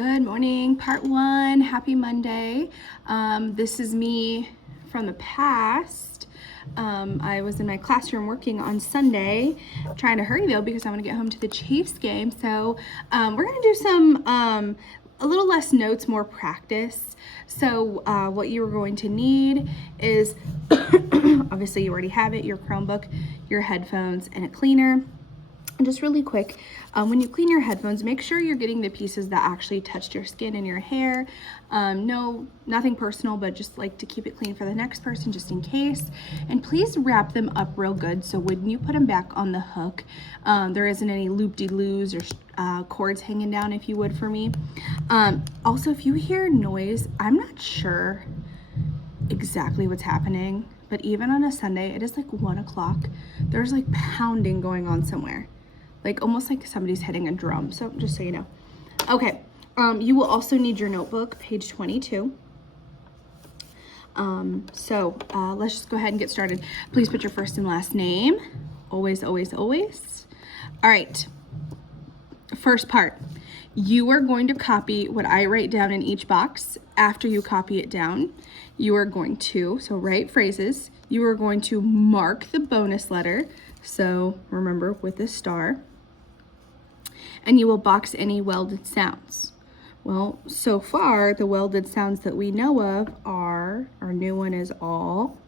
Good morning, part one. Happy Monday. This is me from the past. I was in my classroom working on Sunday, trying to hurry though because I want to get home to the Chiefs game. So we're going to do some a little less notes, more practice. So what you are going to need is, obviously you already have it, your Chromebook, your headphones, and a cleaner. And just really quick, when you clean your headphones, make sure you're getting the pieces that actually touched your skin and your hair. No, nothing personal, but just like to keep it clean for the next person just in case. And please wrap them up real good so when you put them back on the hook, there isn't any loop-de-loos or cords hanging down, if you would, for me. Also, if you hear noise, I'm not sure exactly what's happening, but even on a Sunday, it is like 1 o'clock. There's like pounding going on somewhere. Like almost like somebody's hitting a drum. So just so you know. Okay, you will also need your notebook, page 22. Let's just go ahead and get started. Please put your first and last name. Always, always, always. All right, first part. You are going to copy what I write down in each box. After you copy it down, you are going to, so write phrases. You are going to mark the bonus letter. So remember with this star. And you will box any welded sounds. Well, so far, the welded sounds that we know of are, our new one is all.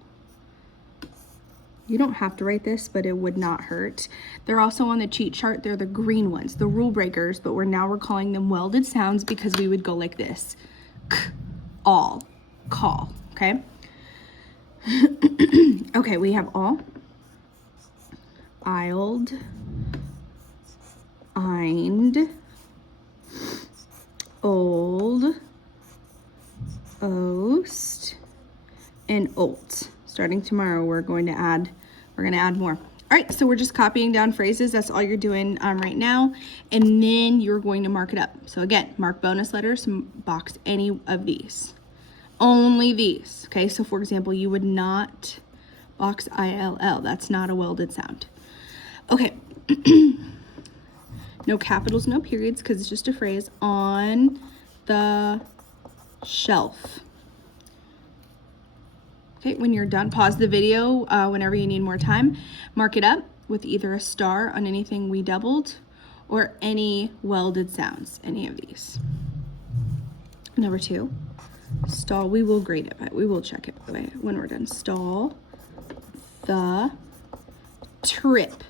You don't have to write this, but it would not hurt. They're also on the cheat chart. They're the green ones, the rule breakers, but we're calling them welded sounds because we would go like this. K, all, call, okay? Okay, we have all, ild, eind, old, ost, and olt. Starting tomorrow, we're going to add more. All right, so we're just copying down phrases. That's all you're doing right now. And then you're going to mark it up. So again, mark bonus letters, box any of these. Only these, okay? So for example, you would not box ILL. That's not a welded sound. Okay. No capitals, no periods, because it's just a phrase. On the shelf. Okay, when you're done, pause the video whenever you need more time. Mark it up with either a star on anything we doubled or any welded sounds, any of these. Number 2, stall. We will grade it, but we will check it by the way when we're done. Stall the trip.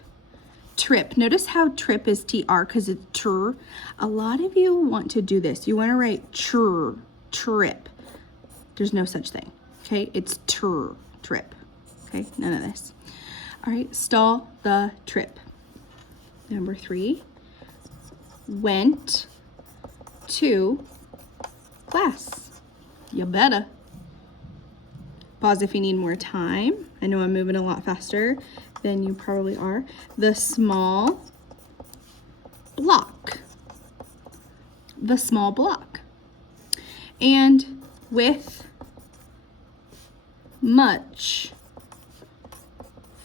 Trip. Notice how trip is TR because it's tr. A lot of you want to do this. You want to write tr, trip. There's no such thing. Okay, it's trip. Okay, none of this. All right, stall the trip. Number 3, went to class. You better. Pause if you need more time. I know I'm moving a lot faster than you probably are. The small block. The small block. And with much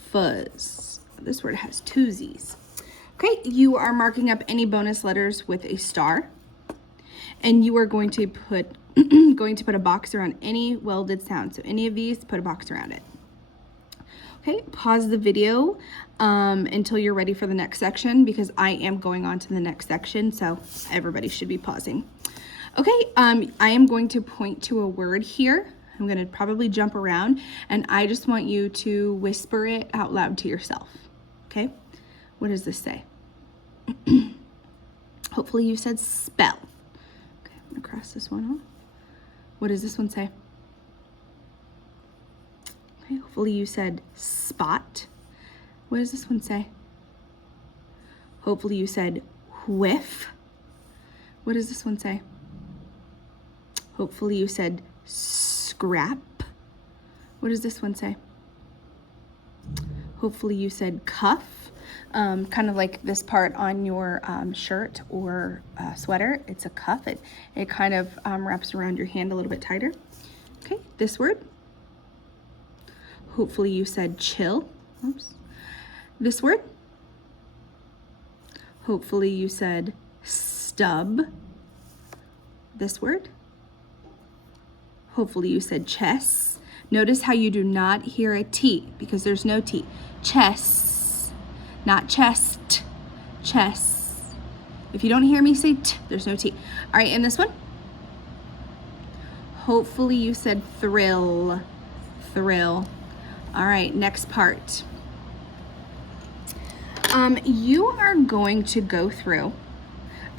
fuzz. This word has 2 Z's. Okay, you are marking up any bonus letters with a star. And you are going to put a box around any welded sound. So any of these, put a box around it. Okay, pause the video until you're ready for the next section because I am going on to the next section, so everybody should be pausing. Okay, I am going to point to a word here. I'm going to probably jump around, and I just want you to whisper it out loud to yourself. Okay, what does this say? Hopefully you said spell. Okay, I'm going to cross this one off. What does this one say? Okay, hopefully you said spot. What does this one say? Hopefully you said whiff. What does this one say? Hopefully you said scrap. What does this one say? Hopefully you said cuff. Kind of like this part on your shirt or sweater. It's a cuff. It kind of wraps around your hand a little bit tighter. Okay, this word. Hopefully you said chill. Oops. This word. Hopefully you said stub. this word. Hopefully you said chess. Notice how you do not hear a T because there's no T. Chess, not chest, chess. If you don't hear me say T, there's no T. All right, and this one? Hopefully you said thrill, thrill. All right, next part. You are going to go through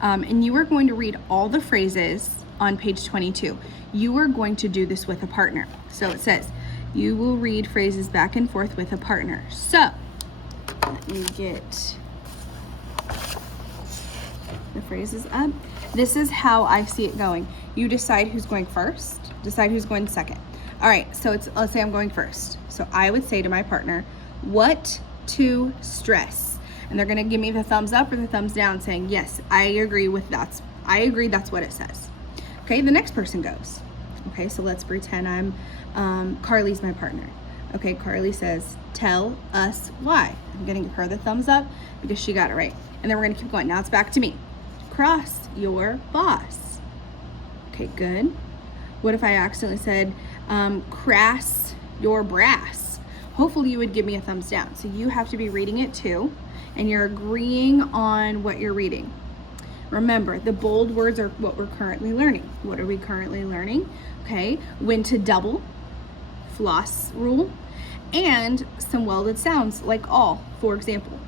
and you are going to read all the phrases on page 22. You are going to do this with a partner. So it says, you will read phrases back and forth with a partner. So, let me get the phrases up. This is how I see it going. You decide who's going first, decide who's going second. All right, so let's say I'm going first. So I would say to my partner, what to stress? And they're gonna give me the thumbs up or the thumbs down saying, yes, I agree that's what it says. Okay, the next person goes. Okay, so let's pretend Carly's my partner. Okay, Carly says, tell us why. I'm gonna give her the thumbs up because she got it right. And then we're gonna keep going. Now it's back to me. Cross your boss. Okay, good. What if I accidentally said, crass your brass? Hopefully you would give me a thumbs down. So you have to be reading it too, and you're agreeing on what you're reading. Remember, the bold words are what we're currently learning. What are we currently learning? Okay, when to double, floss rule, and some welded sounds like all, for example.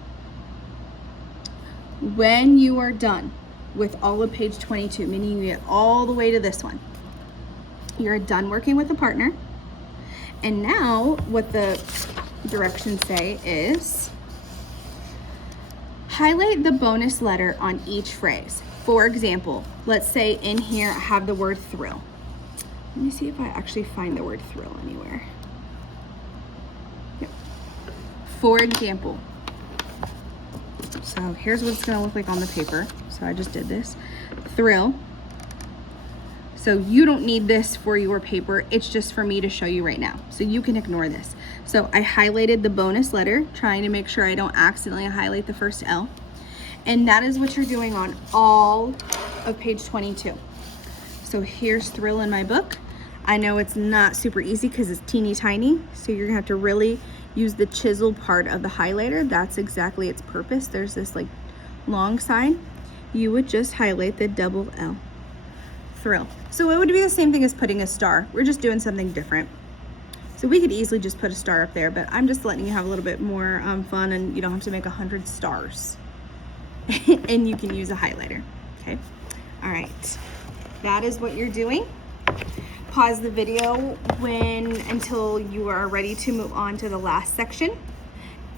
When you are done with all of page 22, meaning you get all the way to this one, you're done working with a partner. And now what the directions say is highlight the bonus letter on each phrase. For example, let's say in here I have the word thrill. Let me see if I actually find the word thrill anywhere. Yep. For example, so here's what it's gonna look like on the paper. So I just did this. Thrill. So you don't need this for your paper. It's just for me to show you right now. So you can ignore this. So I highlighted the bonus letter, trying to make sure I don't accidentally highlight the first L. And that is what you're doing on all of page 22. So here's thrill in my book. I know it's not super easy because it's teeny tiny. So you're gonna have to really use the chisel part of the highlighter. That's exactly its purpose. There's this like long side. You would just highlight the double L. Thrill. So it would be the same thing as putting a star. We're just doing something different. So we could easily just put a star up there, but I'm just letting you have a little bit more fun, and you don't have to make 100 stars. And you can use a highlighter. Okay. All right. That is what you're doing. Pause the video until you are ready to move on to the last section.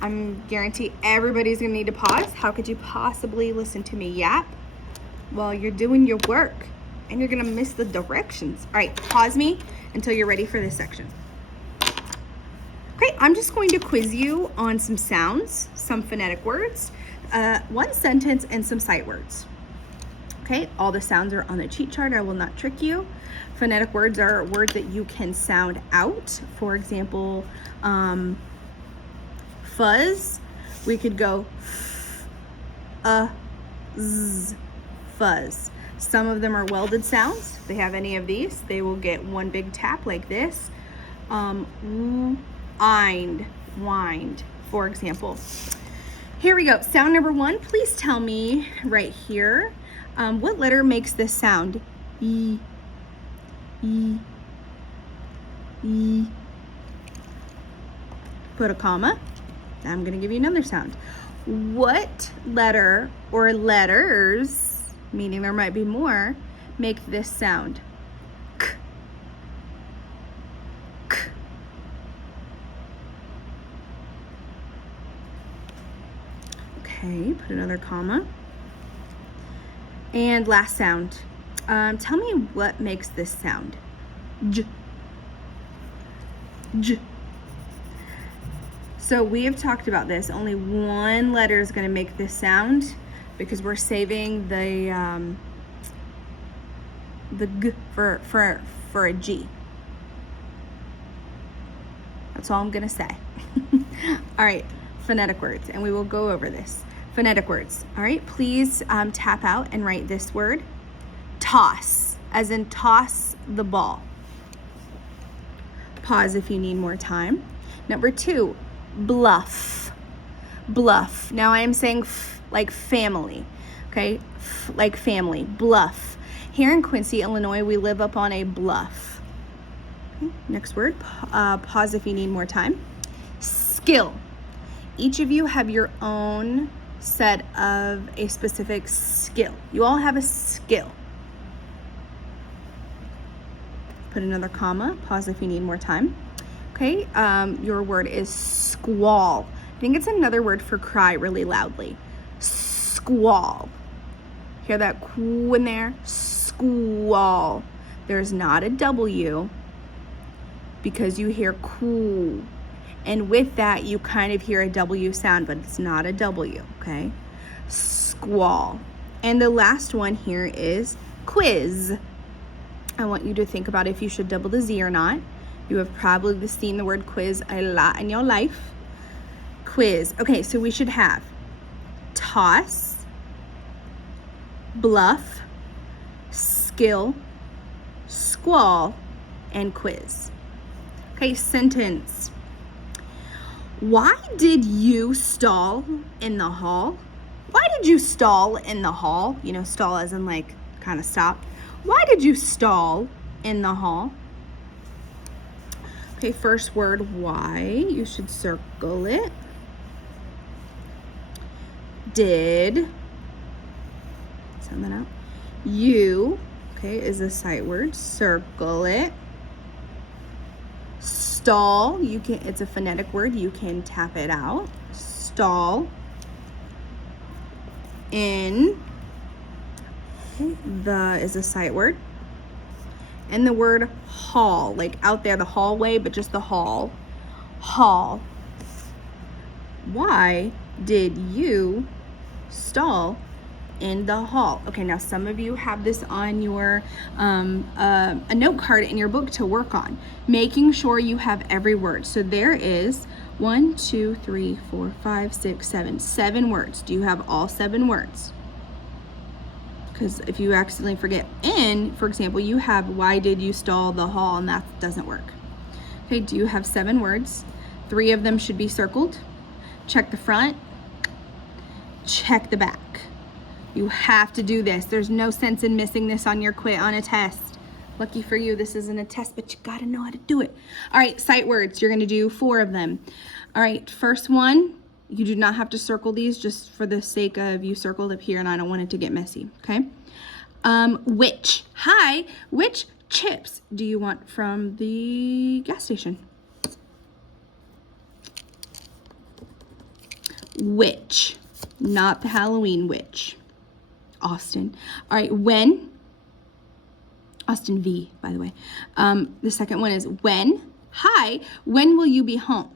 I'm guarantee everybody's gonna need to pause. How could you possibly listen to me yap while you're doing your work? And you're gonna miss the directions. All right, pause me until you're ready for this section. Great, I'm just going to quiz you on some sounds, some phonetic words, one sentence, and some sight words. Okay, all the sounds are on the cheat chart. I will not trick you. Phonetic words are words that you can sound out. For example, fuzz, we could go z, fuzz. Some of them are welded sounds. If they have any of these, they will get one big tap like this. Wind, for example. Here we go. Sound number one. Please tell me right here, what letter makes this sound? E, E, E. Put a comma. Now I'm going to give you another sound. What letter or letters, meaning there might be more, make this sound? K. K. Okay, put another comma. And last sound. Tell me what makes this sound? J. J. So we have talked about this. Only one letter is going to make this sound because we're saving the G for a G. That's all I'm going to say. All right, phonetic words, and we will go over this. Phonetic words. All right, please tap out and write this word. Toss. as in toss the ball. Pause if you need more time. Number 2, bluff. Bluff. Now I am saying like family, okay? Like family, bluff. Here in Quincy, Illinois, we live up on a bluff. Okay, next word, pause if you need more time. Skill. Each of you have your own set of a specific skill. You all have a skill. Put another comma, pause if you need more time. Okay, your word is squall. I think it's another word for cry really loudly. Squall. Hear that Q in there? Squall. There's not a W because you hear Q. And with that, you kind of hear a W sound, but it's not a W, okay? Squall. And the last one here is quiz. I want you to think about if you should double the Z or not. You have probably seen the word quiz a lot in your life. Quiz. Okay, so we should have toss, bluff, skill, squall, and quiz. Okay, sentence. Why did you stall in the hall? Why did you stall in the hall? You know, stall as in like kind of stop. Why did you stall in the hall? Okay, first word, why. You should circle it. Did. Send that out. You, okay, is a sight word. Circle it. Stall, it's a phonetic word. You can tap it out. Stall. In. The is a sight word. And the word hall, like out there, the hallway, but just the hall. Hall. Why did you stall in the hall? Okay, now some of you have this on your a note card in your book to work on, making sure you have every word. So there is 1, 2, 3, 4, 5, 6, 7 words. Do you have all 7 words? Because if you accidentally forget in, for example, you have why did you stall the hall, and that doesn't work. Okay, do you have 7 words? 3 of them should be circled. Check the front, check the back. You have to do this. There's no sense in missing this on your on a test. Lucky for you, this isn't a test, but you gotta know how to do it. All right, sight words, you're gonna do 4 of them. All right, first one, you do not have to circle these just for the sake of you circled up here and I don't want it to get messy, okay? Which, hi, which chips do you want from the gas station? Which, not the Halloween witch. Austin. All right, when, Austin V, by the way. The second one is when, hi, when will you be home?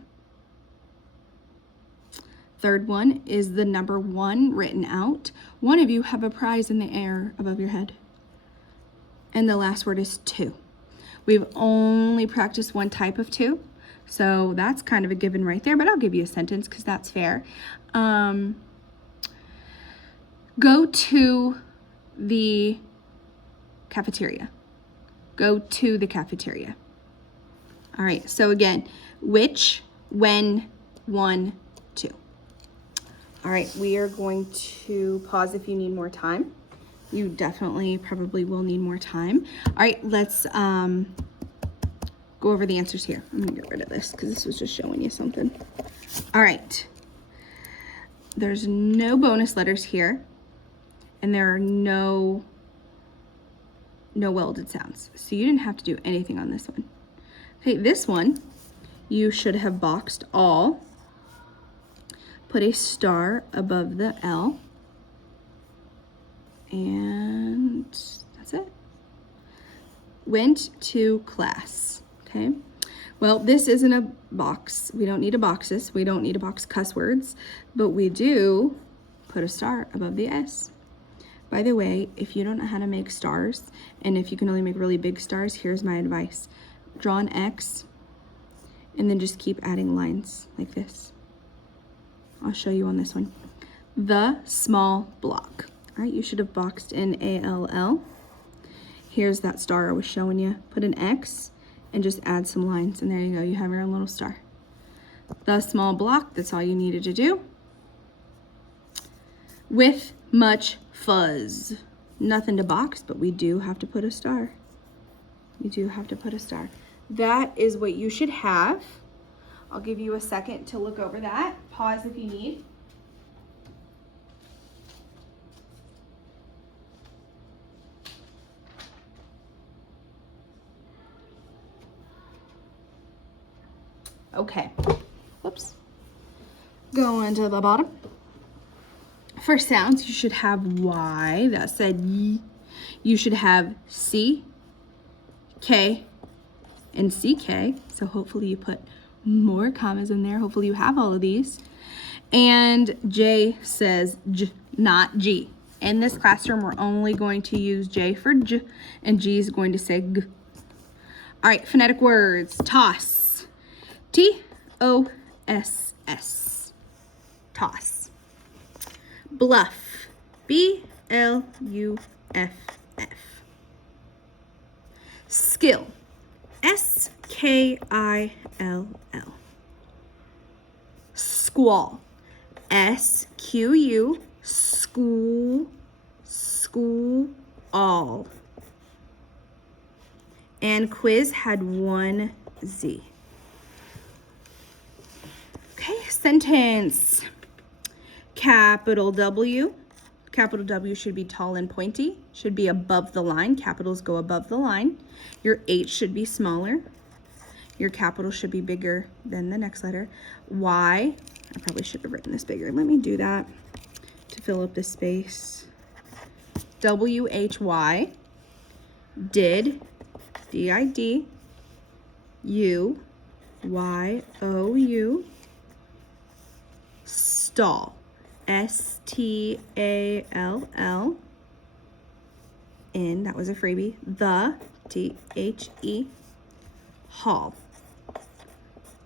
Third one is the number 1 written out. One of you have a prize in the air above your head. And the last word is to. We've only practiced one type of to, so that's kind of a given right there, but I'll give you a sentence because that's fair. Go to the cafeteria. Go to the cafeteria. All right, so again, which, when, 1, 2. All right, we are going to pause if you need more time. You definitely probably will need more time. All right, let's go over the answers here. I'm gonna get rid of this because this was just showing you something. All right, there's no bonus letters here, and there are no welded sounds. So you didn't have to do anything on this one. Okay, this one, you should have boxed all. Put a star above the L, and that's it. Went to class, okay? Well, this isn't a box. We don't need to box this. We don't need to box cuss words, but we do put a star above the S. By the way, if you don't know how to make stars, and if you can only make really big stars, here's my advice. Draw an X, and then just keep adding lines like this. I'll show you on this one. The small block. All right, you should have boxed in ALL. Here's that star I was showing you. Put an X and just add some lines, and there you go. You have your own little star. The small block, that's all you needed to do. With much fuzz. Nothing to box, but we do have to put a star. You do have to put a star. That is what you should have. I'll give you a second to look over that. Pause if you need. Okay, whoops. Going to the bottom. For sounds, you should have Y, that said Y. You should have C, K, and CK. So hopefully you put more commas in there. Hopefully you have all of these. And J says J, not G. In this classroom, we're only going to use J for J, and G is going to say G. All right, phonetic words. Toss. T-O-S-S. Toss. Bluff. B-L-U-F-F. Skill. S-K-I-L-L. Squall. S-Q-U. School. School. All. And quiz had one Z. Okay, sentence. Capital W. Capital W should be tall and pointy, should be above the line. Capitals go above the line. Your H should be smaller. Your capital should be bigger than the next letter. Y, I probably should have written this bigger. Let me do that to fill up this space. W-H-Y. Did, D-I-D. U, Y-O-U. Stall. S-T-A-L-L. In, that was a freebie. The, T-H-E. Hall.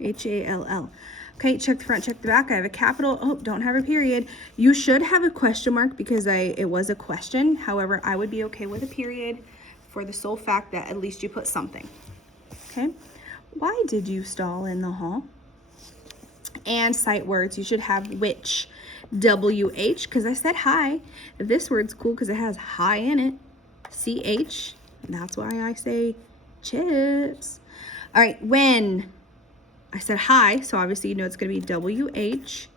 H-A-L-L. Okay, check the front, check the back. I have a capital. Oh, don't have a period. You should have a question mark because it was a question. However, I would be okay with a period for the sole fact that at least you put something. Okay. Why did you stall in the hall? And sight words, you should have which. W-H, because I said hi. This word's cool because it has hi in it. C-H, that's why I say chips. All right, when I said hi, so obviously you know it's going to be W-H-E-N.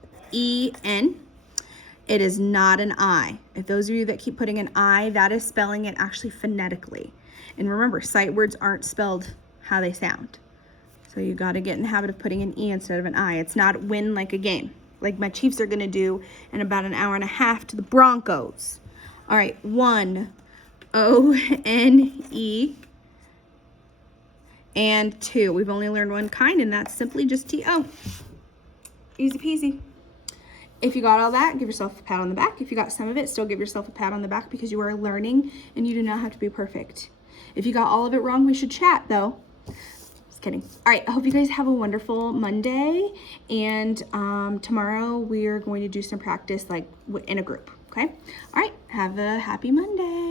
It is not an I. If those of you that keep putting an I, that is spelling it actually phonetically. And remember, sight words aren't spelled how they sound. So you got to get in the habit of putting an E instead of an I. It's not win like a game, like my Chiefs are going to do in about an hour and a half to the Broncos. All right, one, O-N-E, and two. We've only learned one kind, and that's simply just T-O. Easy peasy. If you got all that, give yourself a pat on the back. If you got some of it, still give yourself a pat on the back because you are learning and you do not have to be perfect. If you got all of it wrong, we should chat though. Just kidding. All right, I hope you guys have a wonderful Monday, and tomorrow we are going to do some practice like in a group, okay? All right, have a happy Monday.